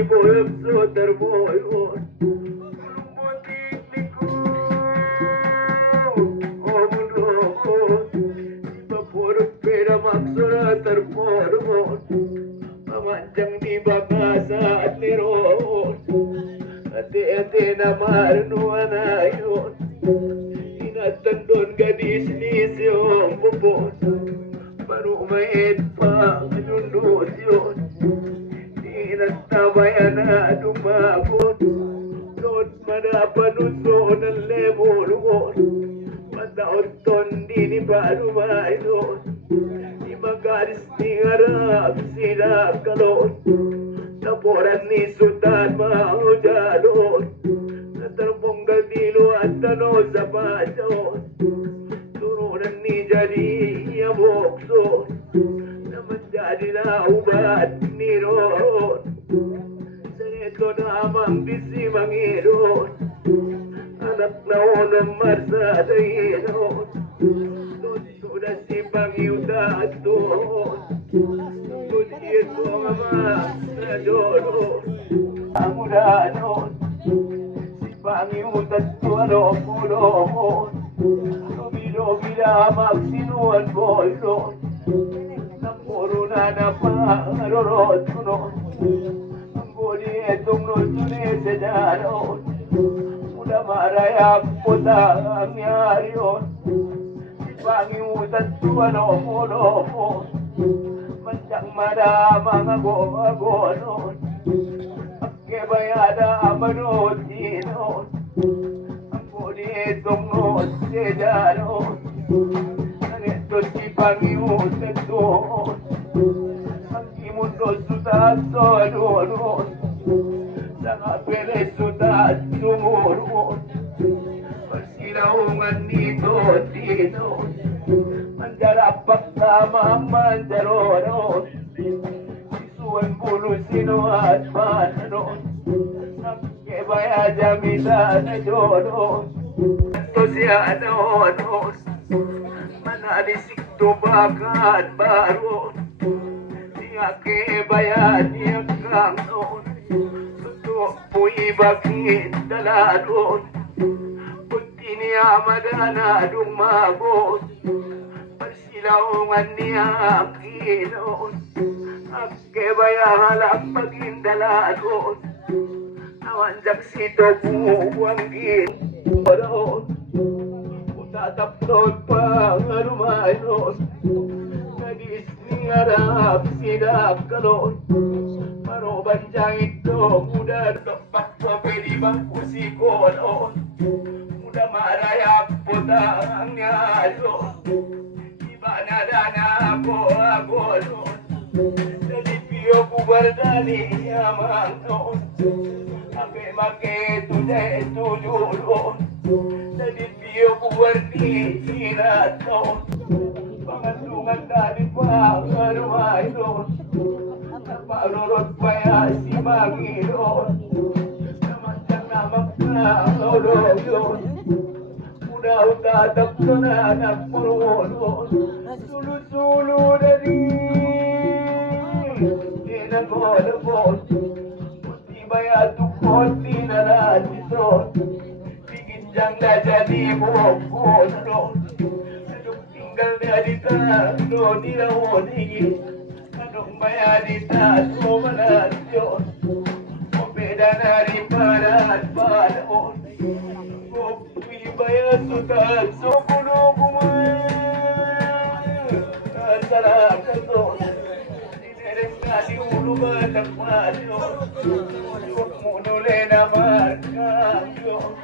di boyok soter boyok mutik niku omun rohon di bapuruk pera maksura terpormon memanjang di bakasa niron ate-ate na marno anayon inatandon gadis ni siyong bubon baru main pa nundut yun Inatabayan na dumabot Doon manapanunso ng lemon Mataon tondi ni Panumayon Di magalis ni harap sila kalon Naporan ni Sultan Mahujadon Natarpong gadilo at tano sa pason Turunan ni Jadi Yabokson Naman jadi na ubat ni Ron Sanito namang bisi mangiron Anak na unang marsa dahinon Doon sudah si Pangyuda at doon Doon ito ama sa doon Amuda noon Si Pangyuda at tuwalo pulomon Lobi-lobi lamang sinuan bolon Puruna na parorot kuno Ang buli etong nultunin sa jaron Mula maraya puta ang yariyon Si Pangimutan tuwano mo Mansang madamang agonon Ang kebayada manot sinon Ang buli etong nultunin sa jaron Ito si Pangimutan doon Ang imundo sutat sonon Sa kapere sutat sumuron Pagsilaungan nito tinon Mandarapak sama mandaronon Isuan bulu sino at pananon Ang kebaya jamita na jonon Ito siya nonon Manalisik tubakan baron Niya kebayan niya kang noon Tutok po'y bakit dalaron Punti niya madana dumabot Persilaungan niya kinon Ang kebaya halak pagin dalaron Nawanjak sito buwang kinon Tataplot pa ngarumayon Nagis ni harap sidap kalon Maroban siyang ito Muda pakwa pwede bang pusikonon Muda marayap puta ang nyalo Iba na dana ako nun Nalipio kubardani yamang nun Ake make tude tujulon Nalipio kuwardi sinaton Pangatungan dali pa ngarumayon Naparurot pa ya si Magilon Namantang namak na ulog Udah tatapto na nagpurunon Sulu-sulu na rin Inagolabon Puti baya tukot dinanatison Biginjang na jadi bukonon Anong tinggal na di tano nilawoni Anong baya di tato manasyon O beda na rin paraan panaon O baya sutan so kuno kumain Kali ulu balak mayo, huwag mo nuli na markado.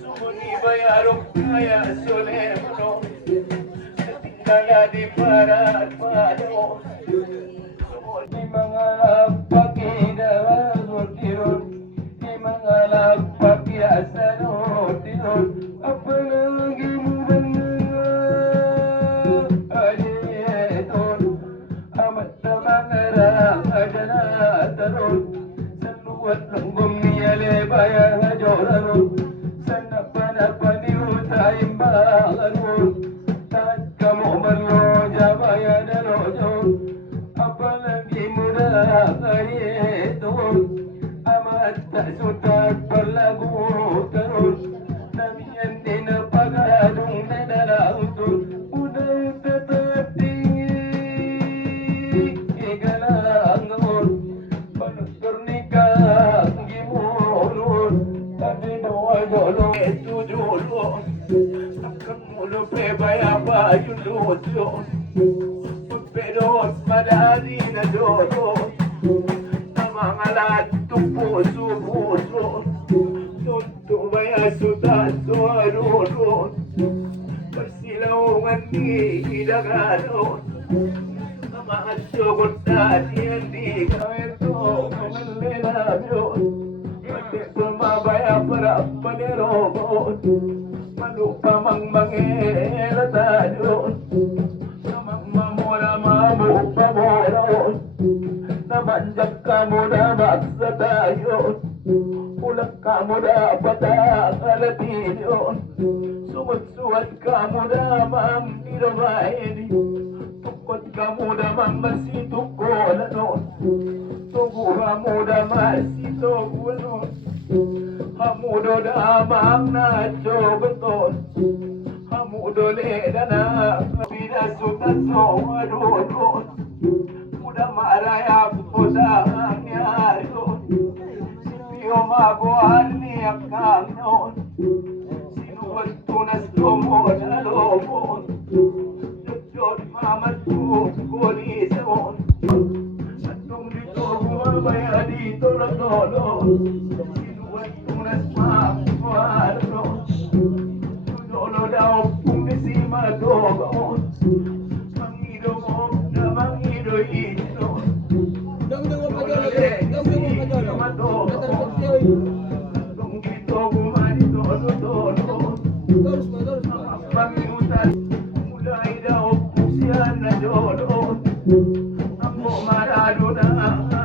Sumuni bayarong kaya solemno, sa tingkaya di para at pano. Sumuni mga pagkinawan tiron, di mga nagpapiasan o tiron, apa lagi mo ba aliton, amat na mangarang aganatarot, sa luwat ng gumiyali bayang ajoranot, sa napanapaniw tayong bakanot, tahat ka mo marlo jabayan alojo, apa lagi mo na aliton, amat na sutag parlago tarot, namiyan din na pagadong nanalautot, unang tatating igalangon, panagturnika gimulon, tabi doa-dolo etujulo, takang mulo pebaya yung luto, pagperot madali na dolo, na mga latong puso-puso, tunto baya sutaso arulo, persilaungan ni hidagano, na mga sugot dati hindi kawento, kumalinabyo, pati pumabaya para panirobot, manupamang mangilatadyon, namang mamura mamupamoron, namanjak ka mo na magsatayon, ulak ka mo na patakalatinyon, sumutsuat ka mo na mamniramahin, tukot ka mo na mamasitukolan, tuguha mo na masitogulan, hamudo na mang nadyogaton, hamudo leda na pinasutan so adodon, muda maraya po sa nangyari doon, sipiyo mabuhan niya kang noon, sinuwag tunas lumo na lomon, jod mamatug kulisaon, at nung dito bumabaya dito na tolo, sinuwag tunas mabuhan noon, lolo daw kung nisima doon, mangido mo na mangido ito, kung dito bumanito tolo, pangimutan mulai daw kung siya na dolo, ako marado na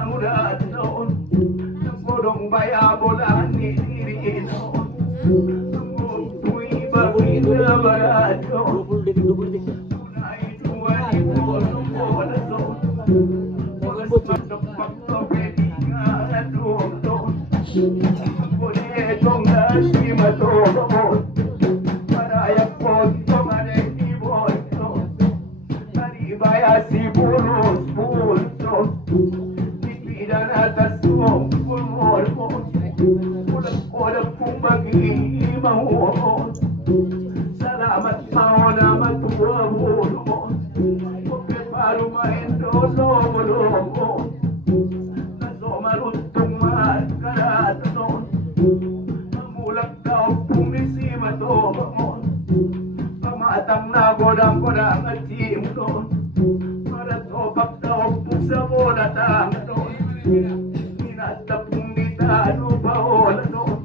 mulat noon, nagpodong bayabolan ni Tirino, tuwi bagoy na barado, tunay tuwani po lumbola noon, wagas magpagpapedi nga na doon, kuletong nasi matulog, maraya po itong anekibon, naribaya si pulos pulso, ipidan at asong pulmon, ulang-ulang kong mag-iimahon, salamat mao na matuwamon, pagpeparo maendolo-molomon, naso maruntong magkaratanon, namulak daw pumisima tomamon, pamatang na godang-godang at simnon, para tobak daw pusamo na tanganon, inatapong nitano paolanon,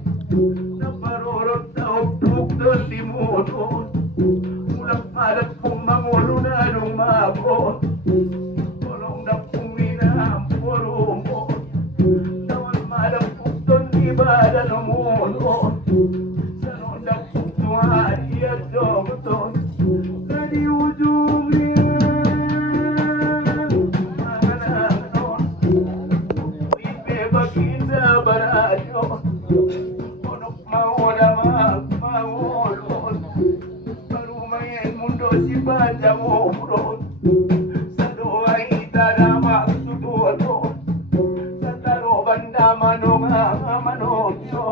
naparorot daw pugdol limonon, mulang palat pong mangulo na lumabon, tulong na pong minampurumon, tawang malang pugdol di ba na lumunon, sanon na pugduhan iya dogoton, kadi ujung mga nanon, ipe baginda baradyo, unok mauna magmangulon, parumayin mundo si banda mo bron, sa doay itanama sututo, sa taro banda manong manokyo.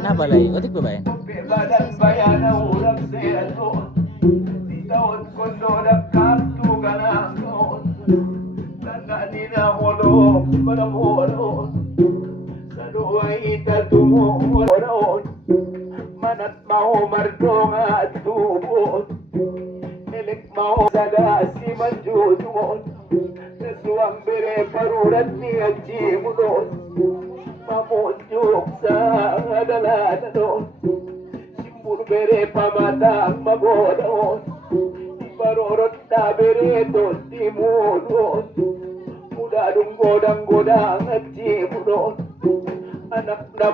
Kenapa lagi? Otik ba ba yan? Badan bayan ulam seaton, di tahun kondo dakatu ganangon, tanda nina holok manamolon, sa dua ita tumulon, manat mau mardong at tubon, nilik mau sada si manjudumon, nasuang bere parurat ni at chimulon, mamunjuk sa adaladon, bere pamatang magodon, iparorot na bere ton timulon, mudadong godang-godang at timulon, anak na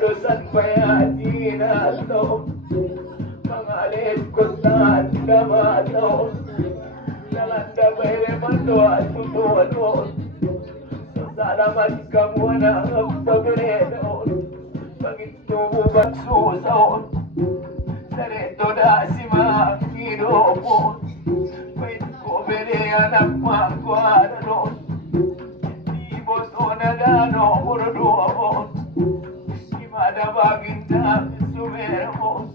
dosan bayatin atau mengalir kota damato nalanda bayre mandoa tutuano salamat kamu na pagredo pagitu bubat susaon sareto da sima kido mo wait ko bere anak magwano ibos onagano murdo ada baginda sumermo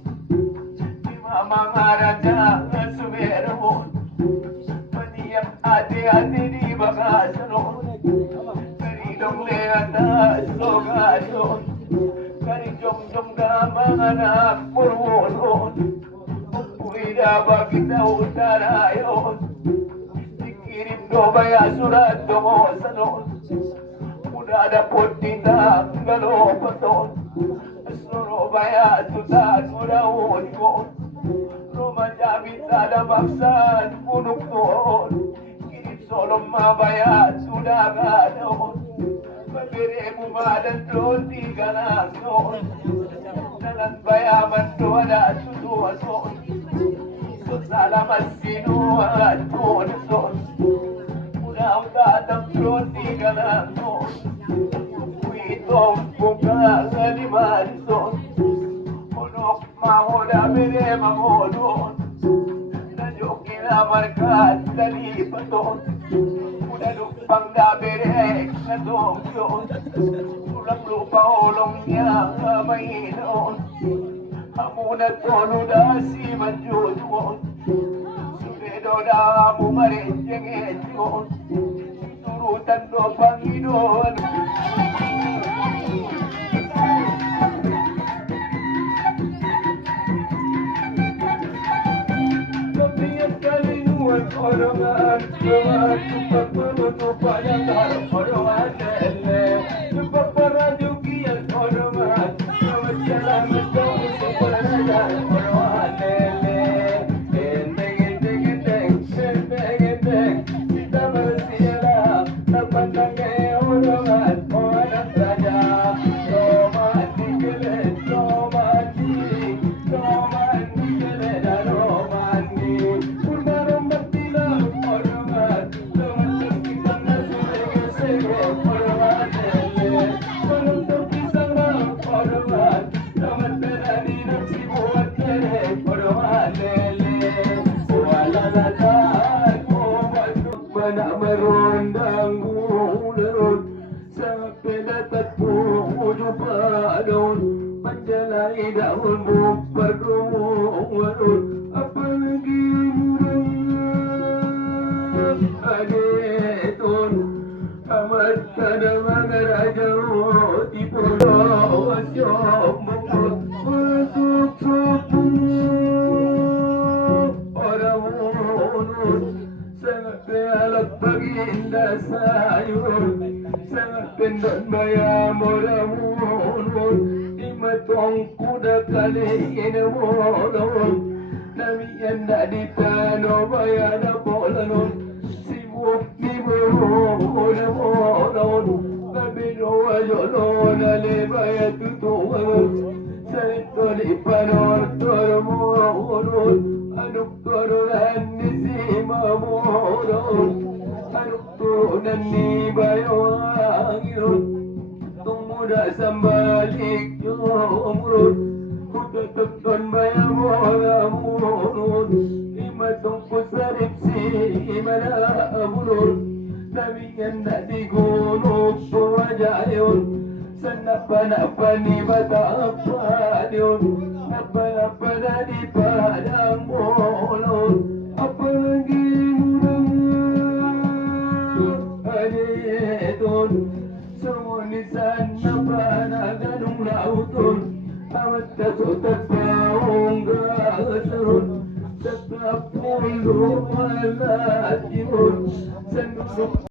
mama maraja sumermo paniyak ate di bakasano karidong leata sogado karijong kamana purwonon uida baginda uda manayon dikirim dobaya surat domosanon udah ada potita galopaton surobaya tutan udah ungon rumah jabit ada baksan punuk tuon kirim solom mabayat sudah gadon Pagkiremu madan doon di ganason Dalang bayaman doon at tutuason Salamat sinuhat ko na son Unaw tatang doon di ganason Itong buka nga di manson Unok mahoda bire mahodon Nanyo kinamarkat dali paton Udah lupang dabere na tongyon Ulang lupa ulongnya mainon Amuna tono da si manjudon Sudedo da mu marenjeng etyon Turutan do Panginoon Orongan, orongan, tupak menutupak yang harap orongan lele. Tupak parajukian orongan, jalan mentong seperajan orongan lele. Enteng, enteng, enteng, enteng, enteng, kita bersiara, tapandangnya orongan, orang raja. Romani kele, romani, romani kele, dan romani. Mana merondang gulun sampai dapat puju padon panjalai daun bupar dumun apa lagi murang adetun amat tada mangaraja di pulau asyok mengkut masuk Alat baginda sayur sangat pendek bayam oramun imatong kuda kali ini molon nami anda di pano bayada bolan sibuk di molon molon babino wajolon ale bayat tutuan sarito di pano tormolon anuk torulan nisi mamolon anuk turunan ni bayangin tumuda sambalik yomurun kuda tepton bayamoramun imatong pusarip si imana amurun namiyan na di gunung suwajayon sanapa-napa ni bata-apa yun napa-napa na di padang molon apalagi murang adetun sumunisan napa na ganong lauton amat kasutat paong gasaron sa kapulo malat yun sa nunok